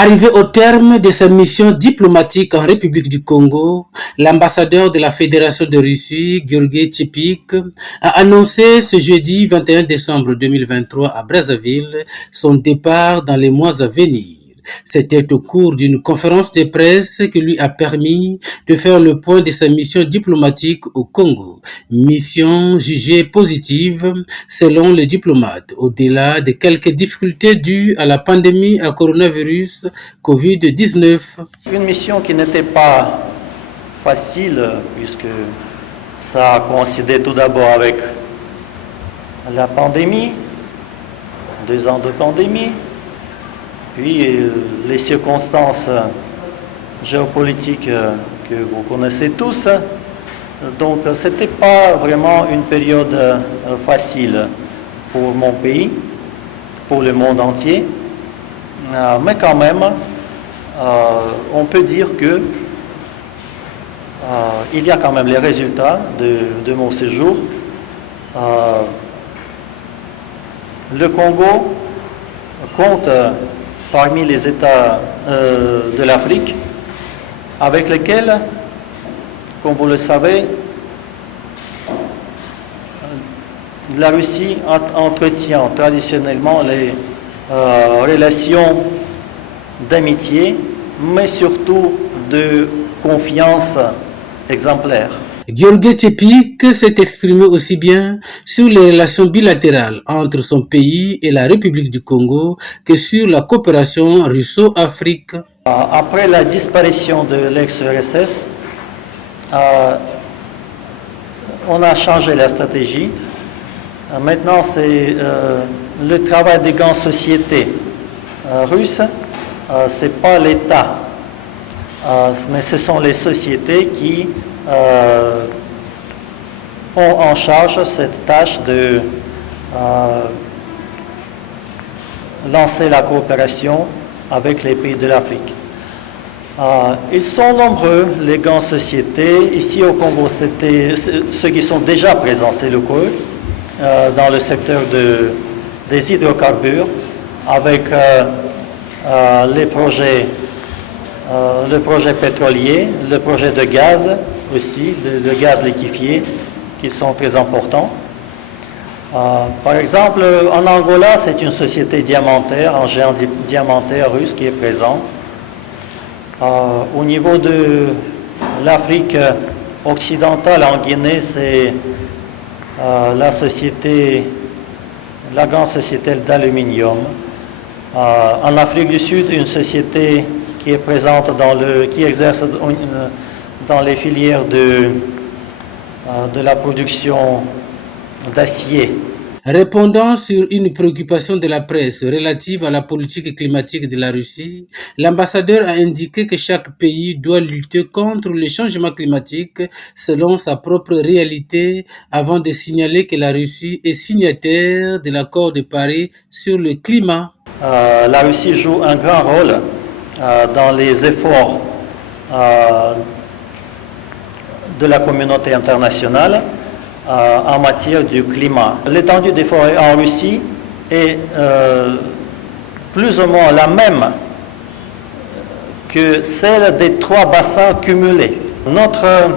Arrivé au terme de sa mission diplomatique en République du Congo, l'ambassadeur de la Fédération de Russie, Georgi Tchepik, a annoncé ce jeudi 21 décembre 2023 à Brazzaville son départ dans les mois à venir. C'était au cours d'une conférence de presse qui lui a permis de faire le point de sa mission diplomatique au Congo. Mission jugée positive selon les diplomates, au-delà de quelques difficultés dues à la pandémie à coronavirus Covid-19. Une mission qui n'était pas facile puisque ça a coïncidé tout d'abord avec la pandémie, 2 ans de pandémie, puis les circonstances géopolitiques que vous connaissez tous. Donc ce n'était pas vraiment une période facile pour mon pays, pour le monde entier. Mais quand même, on peut dire que il y a quand même les résultats de mon séjour. Le Congo compte parmi les États de l'Afrique avec lesquels, comme vous le savez, la Russie entretient traditionnellement les relations d'amitié, mais surtout de confiance exemplaire. Georgi Tchepik s'est exprimé aussi bien sur les relations bilatérales entre son pays et la République du Congo que sur la coopération russo-afrique. Après la disparition de l'ex-URSS, on a changé la stratégie. Maintenant, c'est le travail des grandes sociétés russes. Ce n'est pas l'État, mais ce sont les sociétés qui ont en charge cette tâche de lancer la coopération avec les pays de l'Afrique. Ils sont nombreux, les grandes sociétés. Ici au Congo, c'était ceux qui sont déjà présents, c'est le COE, dans le secteur des hydrocarbures, avec les projets, le projet pétrolier, le projet de gaz aussi, le gaz liquéfié, qui sont très importants. Par exemple, en Angola, c'est une société diamantaire, un géant diamantaire russe qui est présent. Au niveau de l'Afrique occidentale, en Guinée, c'est la grande société d'aluminium. En Afrique du Sud, une société qui est présente qui exerce dans les filières de la production d'acier. Répondant sur une préoccupation de la presse relative à la politique climatique de la Russie, l'ambassadeur a indiqué que chaque pays doit lutter contre le changement climatique selon sa propre réalité avant de signaler que la Russie est signataire de l'accord de Paris sur le climat. La Russie joue un grand rôle dans les efforts de la communauté internationale en matière du climat. L'étendue des forêts en Russie est plus ou moins la même que celle des 3 bassins cumulés. Notre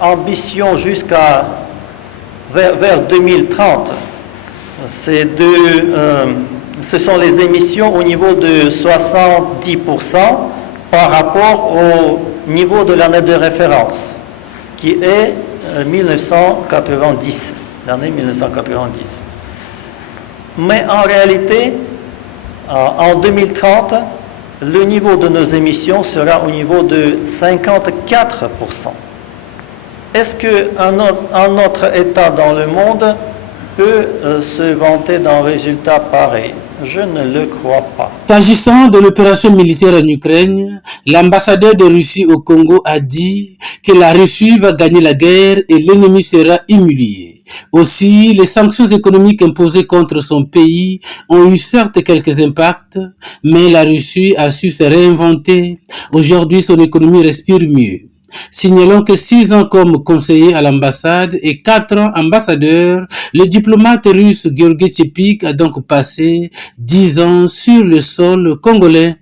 ambition vers 2030, ce sont les émissions au niveau de 70% par rapport au niveau de l'année de référence, qui est 1990, l'année 1990. Mais en réalité, en 2030, le niveau de nos émissions sera au niveau de 54%. Est-ce qu'un autre État dans le monde peut se vanter d'un résultat pareil? Je ne le crois pas. S'agissant de l'opération militaire en Ukraine, l'ambassadeur de Russie au Congo a dit que la Russie va gagner la guerre et l'ennemi sera humilié. Aussi, les sanctions économiques imposées contre son pays ont eu certes quelques impacts, mais la Russie a su se réinventer. Aujourd'hui, son économie respire mieux. Signalons que 6 ans comme conseiller à l'ambassade et 4 ans ambassadeur, le diplomate russe Georgi Tchepik a donc passé 10 ans sur le sol congolais.